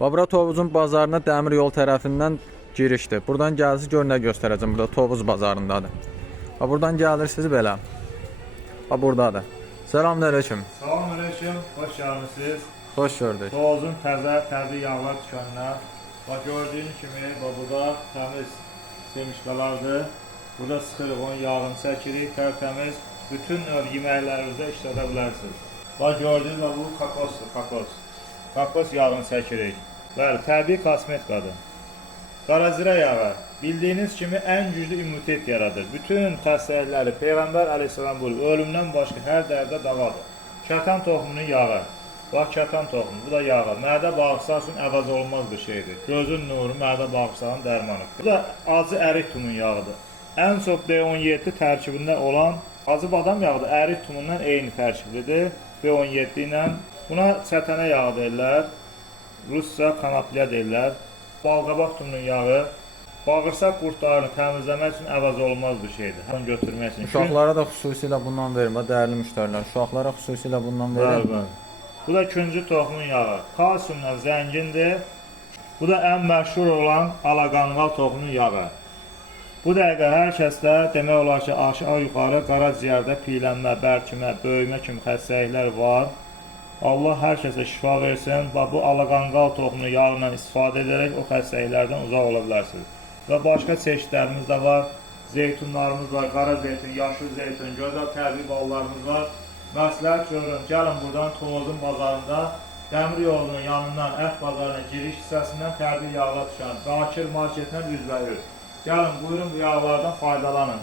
Bura Tovuzun bazarına dəmir yol tərəfindən girişdir. Buradan gəlsiz gör nə göstərəcəm. Burada Tovuz bazarındadır. Buradan gəlirsiniz belə. Buradadır. Selamünaleyküm. Selamünaleyküm. Hoş geldiniz. Xoş gördük. Tovuzun təbii yağlar dükanına. Gördüğünüz kimi burada təmiz semişkalardır. Burada sıxırıq, onun yağını çəkirik, tərtəmiz. Bütün növ yeməklərinizdə işlədə bilərsiniz. Gördüğünüz bu kakosdur, kakos. Kakos yağını çəkirik. Bəli, təbii kosmetikadır. Qarazirə yağı bildiyiniz kimi ən güclü immunitet yaradır. Bütün xəstəlikləri Peyğəmbər əleyhissalam buyurub, ölümdən başqa hər dərdə davadır. Kətan toxumunun yağı. Bax, kətan toxumu, bu da yağı. Mədə bağırsaq üçün əvəz olunmaz bir şeydir. Gözün nuru, mədə bağırsağın dərmanıdır. Bu da acı ərik tumun yağıdır. Ən çox B17 tərkibində olan acı badam yağı da ərik tumundan eyni tərkiblidir. B17 ilə buna çətənə yağı deyirlər. Rusca kanapilya deyirlər. Balqabaq tumunun yağı bağırsaq qurtlarını təmizləmək üçün əvəz olunmaz bir şeydir. Onu götürmək üçün. Uşaqlara da xüsusilə bundan vermə, dəyərli müştərilər. Uşaqlara xüsusilə bundan verir. Bu da küncü toxumun yağı. Kalsiumla zəngindir. Bu da ən məşhur olan alaqanqal toxumun yağı. Bu dəqiqə hər kəsdə demək olar ki, aşağı yuxarı qaraciyərdə piylənmə, bərkimə, böyümə kimi xəstəliklər var. Allah hər kəsə şifa versin və bu alaqanqal toxumunun yağından istifadə edərək o xəstəliklərdən uzaq ola bilərsiniz. Və başqa çeşidlərimiz də var. Zeytunlarımız var, qara zeytun, yaşıl zeytun, gözəl təbii ballarımız var. Məsləhət görürüm, gəlin buradan Tovuzun bazarında dəmir yolunun yanından ət bazarına giriş hissəsindən təbii yağlar düşən Zakir marketindən üzbəyüz. Gəlin buyurun bu yağlardan faydalanın.